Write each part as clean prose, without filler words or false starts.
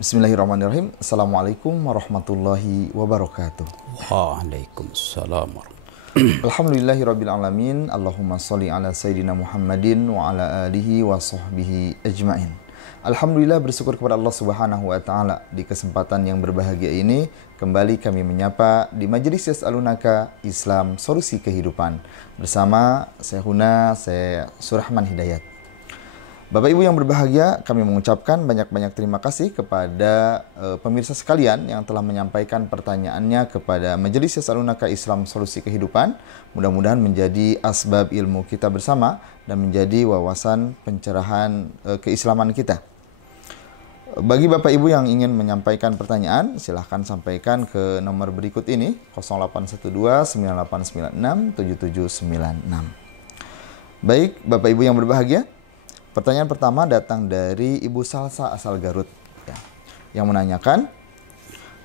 Bismillahirrahmanirrahim. Assalamualaikum warahmatullahi wabarakatuh. Waalaikumsalam. Alhamdulillahirrabbilalamin. Allahumma sholli ala Sayyidina Muhammadin wa ala alihi wa sahbihi ajma'in. Alhamdulillah, bersyukur kepada Allah Subhanahu wa Ta'ala. Di kesempatan yang berbahagia ini kembali kami menyapa di Majelis Yas'alunaka Islam Solusi Kehidupan bersama Syekhuna Syekh Surahman Hidayat. Bapak Ibu yang berbahagia, kami mengucapkan banyak-banyak terima kasih kepada pemirsa sekalian yang telah menyampaikan pertanyaannya kepada Majelis Yas'alunaka Islam Solusi Kehidupan. Mudah-mudahan menjadi asbab ilmu kita bersama dan menjadi wawasan pencerahan keislaman kita. Bagi Bapak Ibu yang ingin menyampaikan pertanyaan, silahkan sampaikan ke nomor berikut ini, 0812 9896 7796. Baik, Bapak Ibu yang berbahagia, pertanyaan pertama datang dari Ibu Salsa asal Garut, ya, yang menanyakan,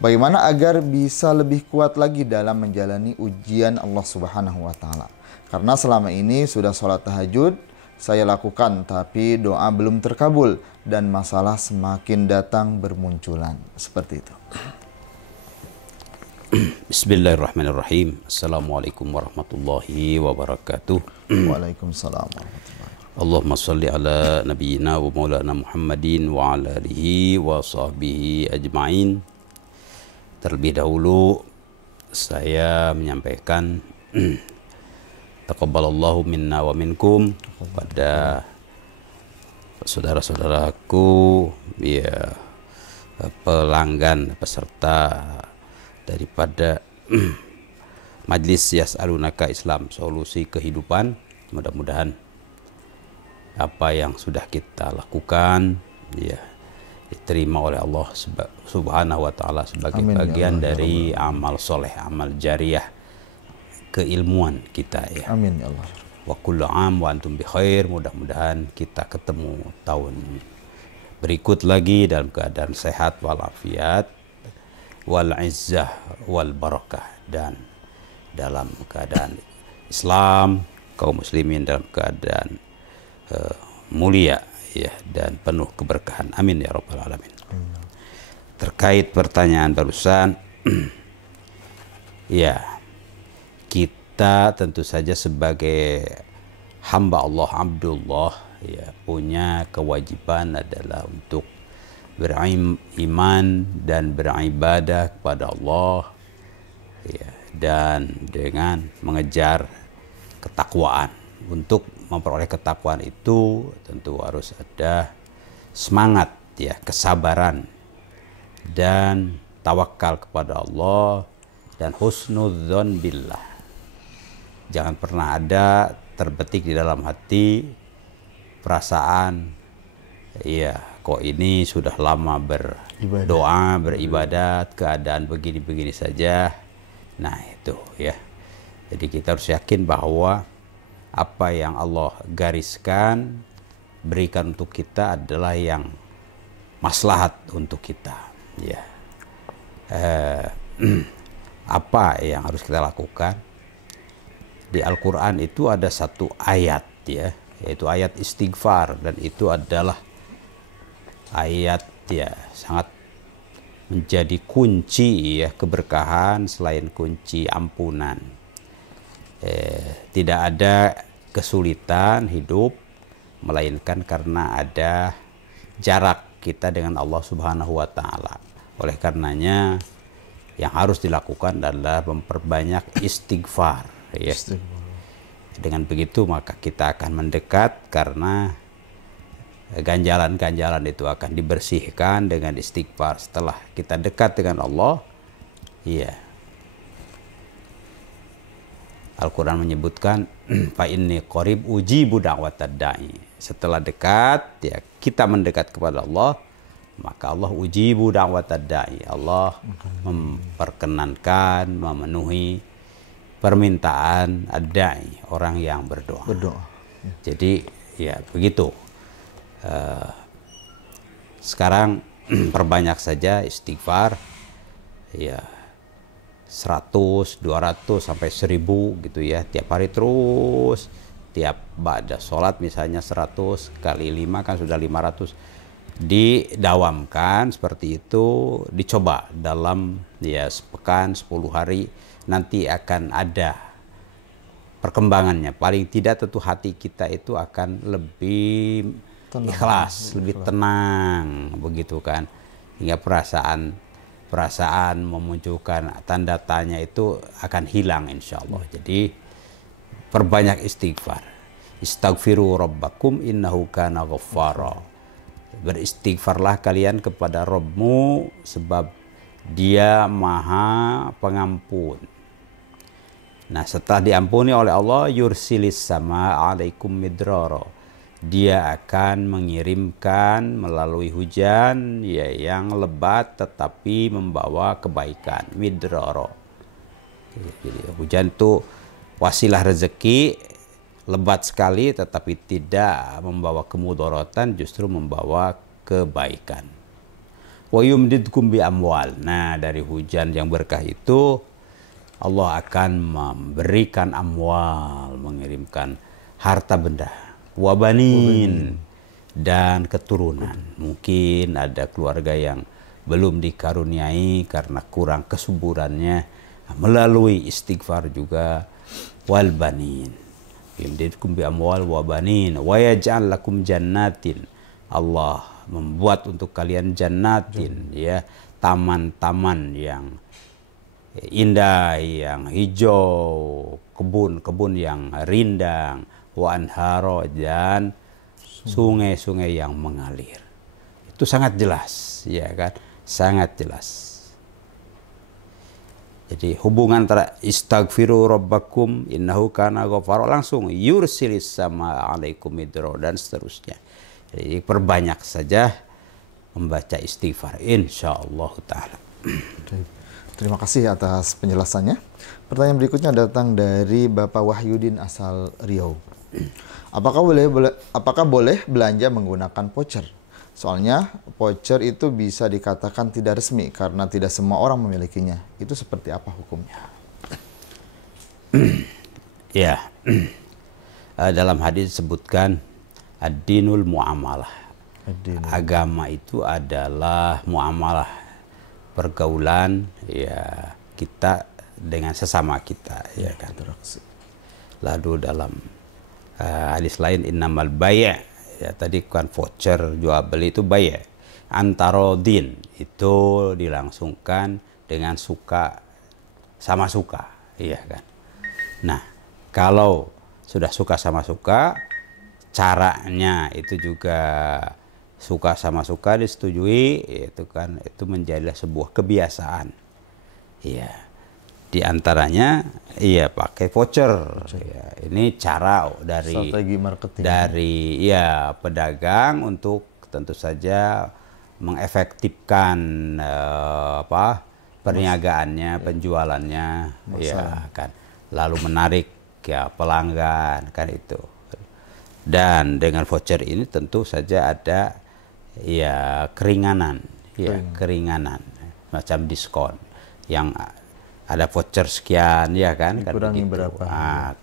bagaimana agar bisa lebih kuat lagi dalam menjalani ujian Allah Subhanahu wa Ta'ala? Karena selama ini sudah sholat tahajud saya lakukan, tapi doa belum terkabul dan masalah semakin datang bermunculan. Seperti itu. Bismillahirrahmanirrahim. Assalamualaikum warahmatullahi wabarakatuh. Waalaikumsalam warahmatullahi wabarakatuh. Allahumma salli ala nabiyyina wa maulana Muhammadin wa ala alihi wa sahbihi ajma'in. Terlebih dahulu saya menyampaikan taqabbalallahu minna wa minkum kepada saudara-saudaraku, ya, pelanggan, peserta daripada Majlis Yas'alunaka Islam Solusi Kehidupan. Mudah-mudahan apa yang sudah kita lakukan, ya, diterima oleh Allah Subhanahu wa Ta'ala sebagai bagian dari amal soleh, amal jariah, keilmuan kita, ya. Amin ya Allah. Wa kullu am wa antum bi khair. Mudah-mudahan kita ketemu tahun berikut lagi dalam keadaan sehat walafiat, wal izzah wal barakah, dan dalam keadaan Islam, kaum muslimin dalam keadaan mulia, ya, dan penuh keberkahan. Amin ya rabbal alamin. Terkait pertanyaan barusan, ya, kita tentu saja sebagai hamba Allah, Abdullah, ya, punya kewajiban adalah untuk beriman dan beribadah kepada Allah, ya, dan dengan mengejar ketakwaan. Untuk memperoleh ketakwaan itu tentu harus ada semangat, ya, kesabaran dan tawakal kepada Allah dan husnudzon billah. Jangan pernah ada terbetik di dalam hati perasaan, ya, kok ini sudah lama berdoa, beribadat, keadaan begini-begini saja. Nah, itu, ya. Jadi kita harus yakin bahwa apa yang Allah gariskan berikan untuk kita adalah yang maslahat untuk kita, ya. Apa yang harus kita lakukan? Di Al-Quran itu ada satu ayat, ya, yaitu ayat istighfar, dan itu adalah ayat, ya, sangat menjadi kunci, ya, keberkahan selain kunci ampunan. Tidak ada kesulitan hidup melainkan karena ada jarak kita dengan Allah Subhanahu wa Ta'ala. Oleh karenanya yang harus dilakukan adalah memperbanyak istighfar, ya. Dengan begitu maka kita akan mendekat, karena ganjalan-ganjalan itu akan dibersihkan dengan istighfar. Setelah kita dekat dengan Allah, ya, Al-Quran menyebutkan fa inni qarib ujibu da'watad da'i. Setelah dekat, ya, kita mendekat kepada Allah, maka Allah ujibu da'watad da'i. Allah memperkenankan, memenuhi permintaan ad-da'i, orang yang berdoa. Ya. Jadi, ya, begitu. Sekarang perbanyak saja istighfar, ya, 100, 200 sampai 1000 gitu, ya, tiap hari terus. Tiap ba'da sholat misalnya 100 kali 5 kan sudah 500. didawamkan seperti itu, dicoba dalam ya sepekan 10 hari, nanti akan ada perkembangannya. Paling tidak tentu hati kita itu akan lebih ikhlas, lebih tenang, begitu kan, hingga perasaan memunculkan tanda tanya itu akan hilang insya Allah. Jadi perbanyak istighfar. Istaghfiru rabbakum innahu kana ghaffara. Beristighfarlah kalian kepada Rabbmu sebab Dia Maha Pengampun. Nah, setelah diampuni oleh Allah, yursilis sama alaikum midrara. Dia akan mengirimkan melalui hujan ya yang lebat tetapi membawa kebaikan. Midrara. Jadi, hujan itu wasilah rezeki, lebat sekali tetapi tidak membawa kemudaratan, justru membawa kebaikan. Wa yumdidkum bi amwal. Nah, dari hujan yang berkah itu Allah akan memberikan amwal, mengirimkan harta benda, wabanin, dan keturunan. Mungkin ada keluarga yang belum dikaruniai karena kurang kesuburannya, melalui istighfar juga, walbanin. Yumdidkum bi amwal wabanin wa yaj'al lakum jannatin. Allah membuat untuk kalian jannatin, ya, taman-taman yang indah, yang hijau, kebun-kebun yang rindang, wa anharo, dan sungai-sungai yang mengalir. Itu sangat jelas, ya kan? Sangat jelas. Jadi hubungan antara istaghfiru rabbakum innahu kana ghafara, langsung yursilis sama alaikum midro, dan seterusnya. Jadi perbanyak saja membaca istighfar insyaallah taala. Terima kasih atas penjelasannya. Pertanyaan berikutnya datang dari Bapak Wahyudin asal Riau. Apakah boleh belanja menggunakan voucher? Soalnya voucher itu bisa dikatakan tidak resmi karena tidak semua orang memilikinya. Itu seperti apa hukumnya? Ya, dalam hadis disebutkan ad-dinul muamalah. Agama itu adalah muamalah, pergaulan ya kita dengan sesama kita, ya kan. Lalu dalam hadis lain innamal bay', ya tadi kan voucher jual beli itu bay', antarodin itu dilangsungkan dengan suka sama suka, iya kan. Nah, kalau sudah suka sama suka, caranya itu juga suka sama suka disetujui, itu kan, itu menjadi sebuah kebiasaan. Iya. Di antaranya iya pakai voucher. Ya, ini cara dari strategi marketing dari ya pedagang untuk tentu saja mengefektifkan perniagaannya, penjualannya, ya kan. Lalu menarik ya pelanggan, kan itu. Dan dengan voucher ini tentu saja ada ya keringanan, ya keringanan, macam diskon yang ada voucher sekian, ya kan, dikurangi berapa,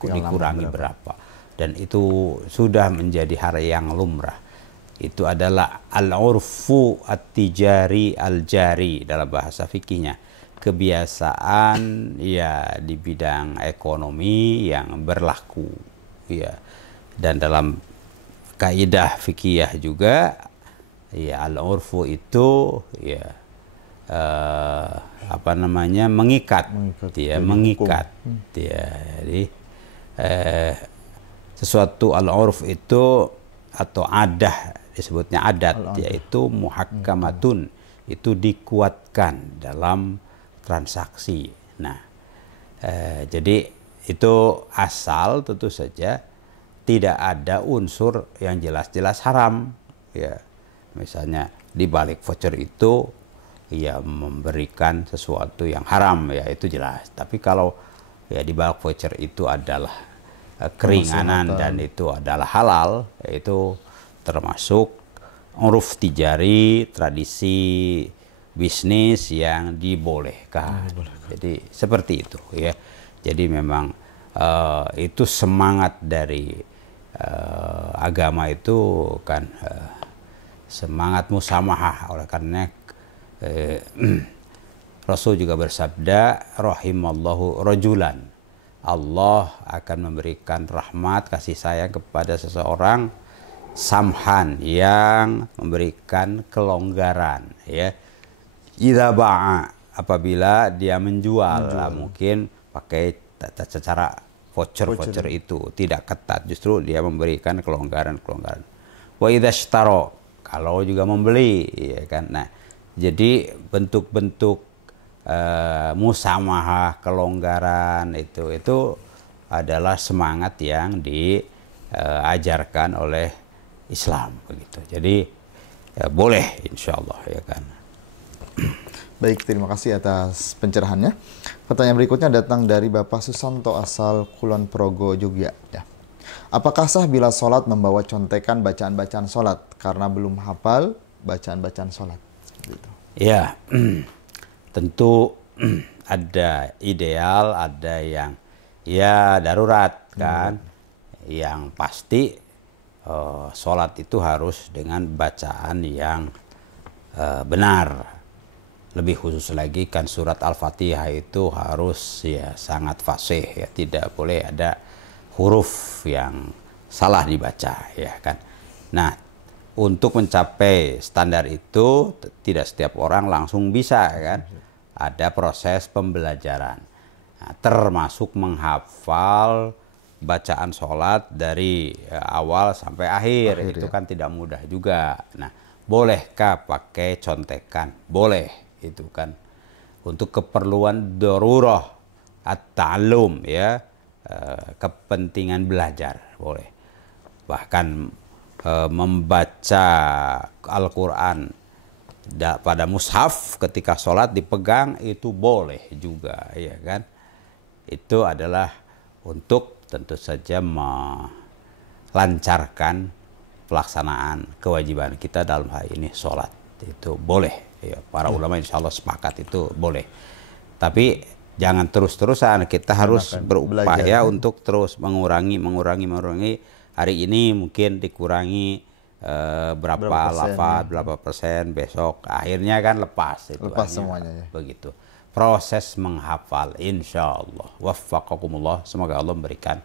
dikurangi berapa, dan itu sudah menjadi hal yang lumrah. Itu adalah al-urfu at-tijari al-jari dalam bahasa fikihnya, kebiasaan ya di bidang ekonomi yang berlaku, ya. Dan dalam kaidah fikih juga ya al-urfu itu ya mengikat, ya mengikat, ya. Jadi sesuatu al-urf itu atau adah, disebutnya adat, yaitu muhakkamatun, itu dikuatkan dalam transaksi. Nah, jadi itu asal tentu saja tidak ada unsur yang jelas-jelas haram, ya. Misalnya di balik voucher itu ya memberikan sesuatu yang haram, ya itu jelas. Tapi kalau ya di balik voucher itu adalah keringanan dan itu adalah halal, yaitu termasuk uruf tijari, tradisi bisnis yang dibolehkan. Jadi seperti itu, ya. Jadi memang itu semangat dari agama itu kan semangat musamahah. Oleh karena Rasul juga bersabda, rahimallahu rajulan, Allah akan memberikan rahmat kasih sayang kepada seseorang samhan, yang memberikan kelonggaran, ya. Idza ba'a, apabila dia menjual. Lah, mungkin pakai secara voucher itu tidak ketat, justru dia memberikan kelonggaran. Wa idza ishtara, kalau juga membeli, ya kan. Nah, jadi bentuk-bentuk musamahah, kelonggaran itu adalah semangat yang diajarkan oleh Islam, begitu. Jadi ya, boleh, insya Allah, ya kan. Baik, terima kasih atas pencerahannya. Pertanyaan berikutnya datang dari Bapak Susanto asal Kulon Progo, Jogja. Ya. Apakah sah bila sholat membawa contekan bacaan-bacaan sholat karena belum hafal bacaan-bacaan sholat? Gitu. Ya, tentu ada ideal, ada yang ya darurat kan. Yang pasti sholat itu harus dengan bacaan yang benar. Lebih khusus lagi kan surat Al-Fatihah itu harus ya sangat fasih, ya, tidak boleh ada huruf yang salah dibaca, ya kan. Nah, untuk mencapai standar itu tidak setiap orang langsung bisa, kan. Ada proses pembelajaran, nah, termasuk menghafal bacaan sholat dari awal sampai akhir itu ya. Kan tidak mudah juga. Nah, bolehkah pakai contekan? Boleh, itu kan untuk keperluan darurah at-ta'allum, ya, kepentingan belajar, boleh. Bahkan membaca Al-Quran pada mushaf ketika sholat dipegang itu boleh juga, ya kan. Itu adalah untuk tentu saja melancarkan pelaksanaan kewajiban kita dalam hal ini sholat. Itu boleh, ya, para ulama insya Allah sepakat itu boleh. Tapi jangan terus-terusan, kita harus berupaya untuk terus mengurangi. Hari ini mungkin dikurangi berapa lafaz, berapa persen, besok akhirnya kan lepas semuanya, ya. Begitu proses menghafal, insya Allah. Waffaqakumullah, semoga Allah memberikan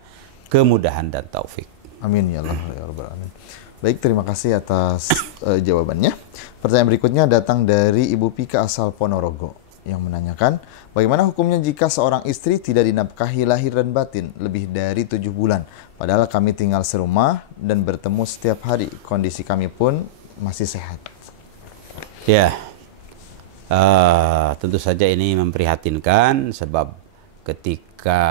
kemudahan dan taufik. Amin ya Allah ya Rabbal Alamin. Baik, terima kasih atas jawabannya. Pertanyaan berikutnya datang dari Ibu Pika asal Ponorogo yang menanyakan, bagaimana hukumnya jika seorang istri tidak dinafkahi lahir dan batin lebih dari 7 bulan, padahal kami tinggal serumah dan bertemu setiap hari, kondisi kami pun masih sehat? Ya, tentu saja ini memprihatinkan, sebab ketika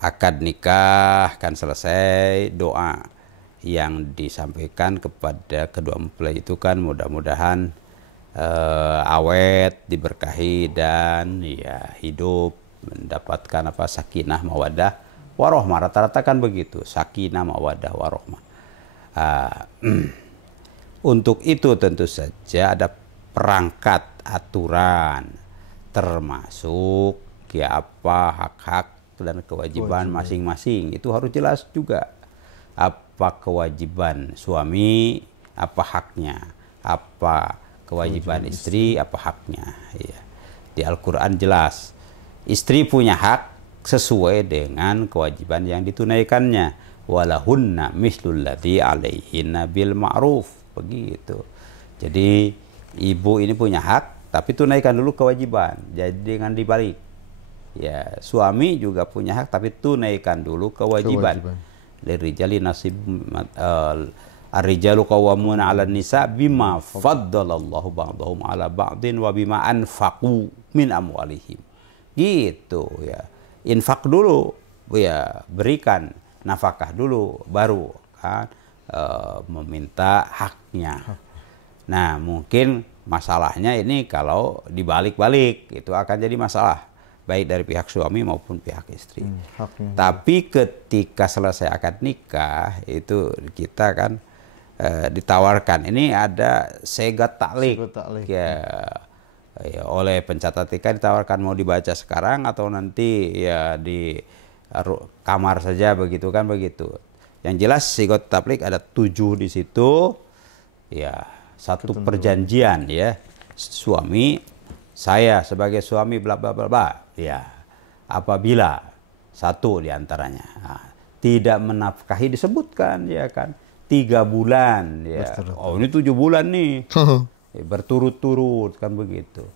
akad nikah kan selesai, doa yang disampaikan kepada kedua mempelai itu kan mudah-mudahan awet, diberkahi, dan ya hidup mendapatkan sakinah mawaddah warohmah. Rata-rata kan begitu, sakinah mawaddah warohmah. Untuk itu tentu saja ada perangkat aturan, termasuk ya apa hak-hak dan kewajiban masing-masing. Itu harus jelas juga. Apa kewajiban suami, apa haknya, apa kewajiban istri, apa haknya, ya. Di Al-Quran jelas, istri punya hak sesuai dengan kewajiban yang ditunaikannya. Walahunna mislul ladzi alaihinna bil ma'ruf, begitu. Jadi ibu ini punya hak, tapi tunaikan dulu kewajiban. Jadi dengan dibalik, ya, suami juga punya hak, tapi tunaikan dulu kewajiban. Lirijali nasib ar-rijalu qawwamuna 'alan nisa bima faddalallahu ba'dahum 'ala ba'din wa bima anfaqu min amwalihim. Gitu, ya. Infak dulu, ya, berikan nafkah dulu, baru kan meminta haknya. Nah, mungkin masalahnya ini kalau dibalik-balik itu akan jadi masalah, baik dari pihak suami maupun pihak istri. Tapi ketika selesai akad nikah itu kita kan ditawarkan, ini ada segat taklik, ya, oleh pencatat nikah ditawarkan mau dibaca sekarang atau nanti ya di kamar saja, begitu kan, begitu. Yang jelas segat taklik ada 7 di situ, ya, satu perjanjian ya, suami, saya sebagai suami bla bla bla bla, ya, apabila satu diantaranya tidak menafkahi disebutkan ya kan 3 bulan ya, oh ini 7 bulan nih berturut-turut kan begitu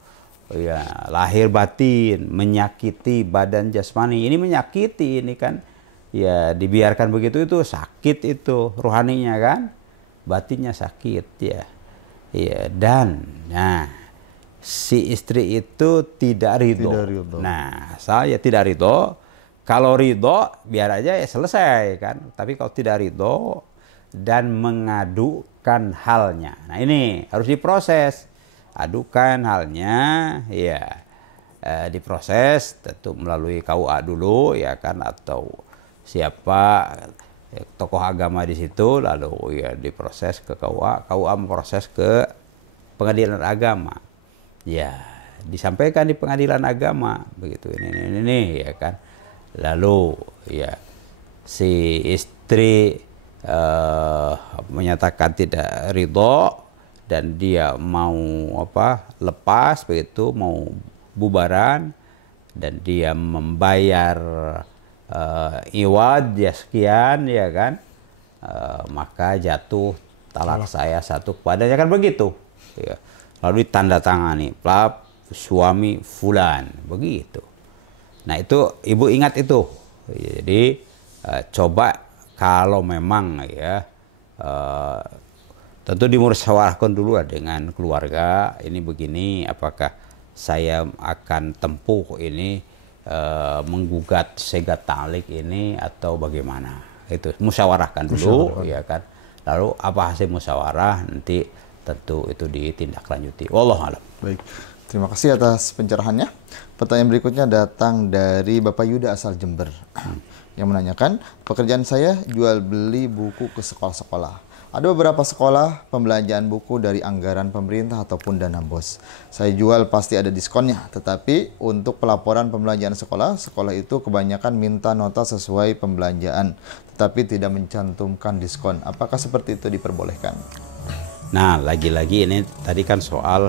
ya, lahir batin menyakiti badan jasmani, ini menyakiti ini kan ya, dibiarkan begitu itu sakit, itu rohaninya kan, batinnya sakit ya. Ya, dan nah si istri itu tidak ridho. Nah, saya tidak ridho. Kalau ridho biar aja ya selesai kan. Tapi kalau tidak ridho dan mengadukan halnya. Nah, ini harus diproses. Adukan halnya ya, diproses tentu melalui KUA dulu ya kan, atau siapa ya, tokoh agama di situ, lalu ya diproses ke KUA, KUA memproses ke pengadilan agama, ya disampaikan di pengadilan agama begitu, ini ya kan, lalu ya si istri menyatakan tidak ridho dan dia mau lepas begitu, mau bubaran, dan dia membayar iwad ya sekian ya kan, maka jatuh talak saya satu kepadanya kan begitu ya. Lalu ditandatangani plap suami fulan begitu. Nah itu ibu ingat itu. Jadi coba kalau memang ya tentu dimusyawarahkan dulu dengan keluarga, ini begini, apakah saya akan tempuh ini menggugat segat talik ini atau bagaimana, itu musyawarahkan dulu ya kan, lalu apa hasil musyawarah nanti tentu itu ditindaklanjuti. Wallahu a'lam. Baik, terima kasih atas pencerahannya. Pertanyaan berikutnya datang dari Bapak Yuda asal Jember yang menanyakan, pekerjaan saya jual beli buku ke sekolah-sekolah. Ada beberapa sekolah pembelanjaan buku dari anggaran pemerintah ataupun dana BOS. Saya jual pasti ada diskonnya, tetapi untuk pelaporan pembelanjaan sekolah, sekolah itu kebanyakan minta nota sesuai pembelanjaan, tetapi tidak mencantumkan diskon. Apakah seperti itu diperbolehkan? Nah, lagi-lagi ini tadi kan soal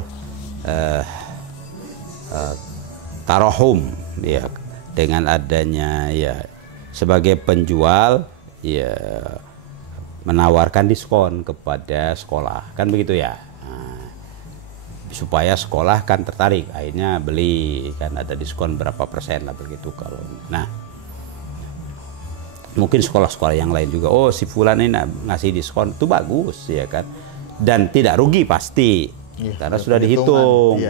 tarohum ya, dengan adanya ya sebagai penjual ya menawarkan diskon kepada sekolah kan begitu ya, nah, supaya sekolah kan tertarik akhirnya beli kan, ada diskon berapa persen lah begitu. Kalau nah mungkin sekolah-sekolah yang lain juga, oh si fulan ini ngasih diskon itu bagus ya kan, dan tidak rugi pasti ya, karena sudah dihitung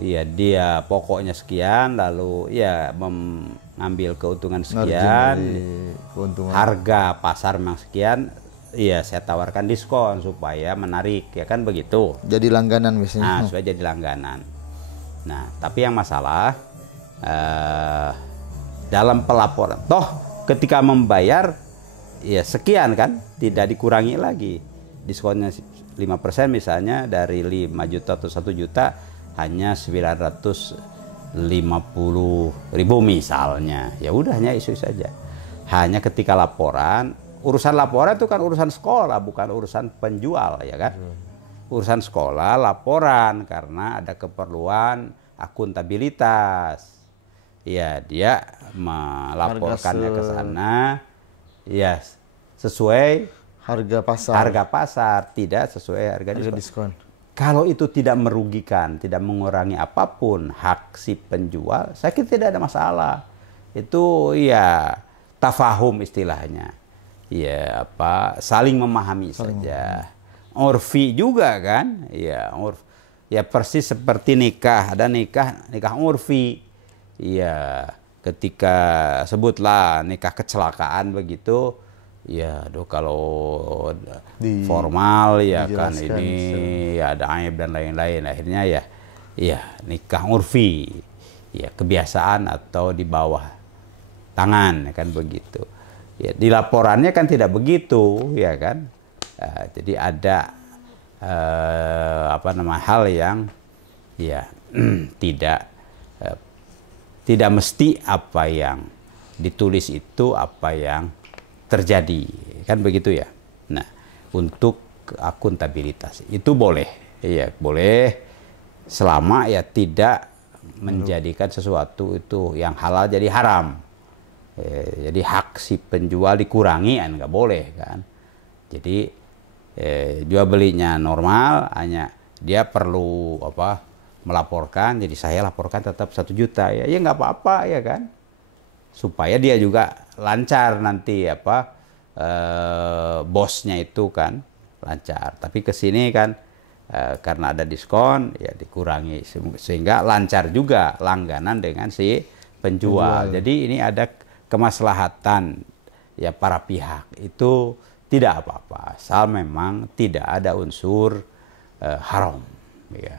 ya, dia pokoknya sekian, lalu ya mengambil keuntungan sekian, harga pasar memang sekian. Iya, saya tawarkan diskon supaya menarik, ya kan begitu. Jadi langganan misalnya. Nah, supaya jadi langganan. Nah, tapi yang masalah dalam pelaporan, toh ketika membayar ya sekian kan, tidak dikurangi lagi. Diskonnya 5% misalnya dari 5 juta atau 1 juta hanya 950.000 misalnya. Ya udah, hanya isu saja. Hanya ketika laporan, urusan laporan itu kan urusan sekolah, bukan urusan penjual ya kan. Urusan sekolah laporan karena ada keperluan akuntabilitas. Ya, dia melaporkannya ke sana ya sesuai harga pasar, tidak sesuai harga diskon. Kalau itu tidak merugikan, tidak mengurangi apapun hak si penjual, saya kira tidak ada masalah. Itu ya tafahum istilahnya. Ya saling memahami saja. Urfi juga kan, ya ya persis seperti nikah, ada nikah urfi. Ya ketika sebutlah nikah kecelakaan begitu, ya kalau formal ya kan ini ya ada aib dan lain-lain, akhirnya ya nikah urfi, ya kebiasaan atau di bawah tangan kan begitu. Ya, di laporannya kan tidak begitu, ya kan. Jadi ada hal yang ya tidak mesti apa yang ditulis itu apa yang terjadi, kan begitu ya. Nah, untuk akuntabilitas. Itu boleh, iya boleh, selama ya tidak menjadikan sesuatu itu yang halal jadi haram. Jadi hak si penjual dikurangi kan nggak boleh kan. Jadi jual belinya normal, hanya dia perlu melaporkan, jadi saya laporkan tetap 1 juta ya nggak apa-apa ya kan, supaya dia juga lancar nanti bosnya itu kan lancar. Tapi ke sini kan karena ada diskon ya dikurangi sehingga lancar juga langganan dengan si penjual. Jadi ini ada kemaslahatan ya para pihak, itu tidak apa-apa asal memang tidak ada unsur haram ya.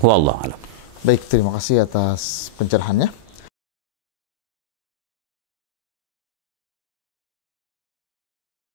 Wallahu a'lam. Baik, terima kasih atas pencerahannya.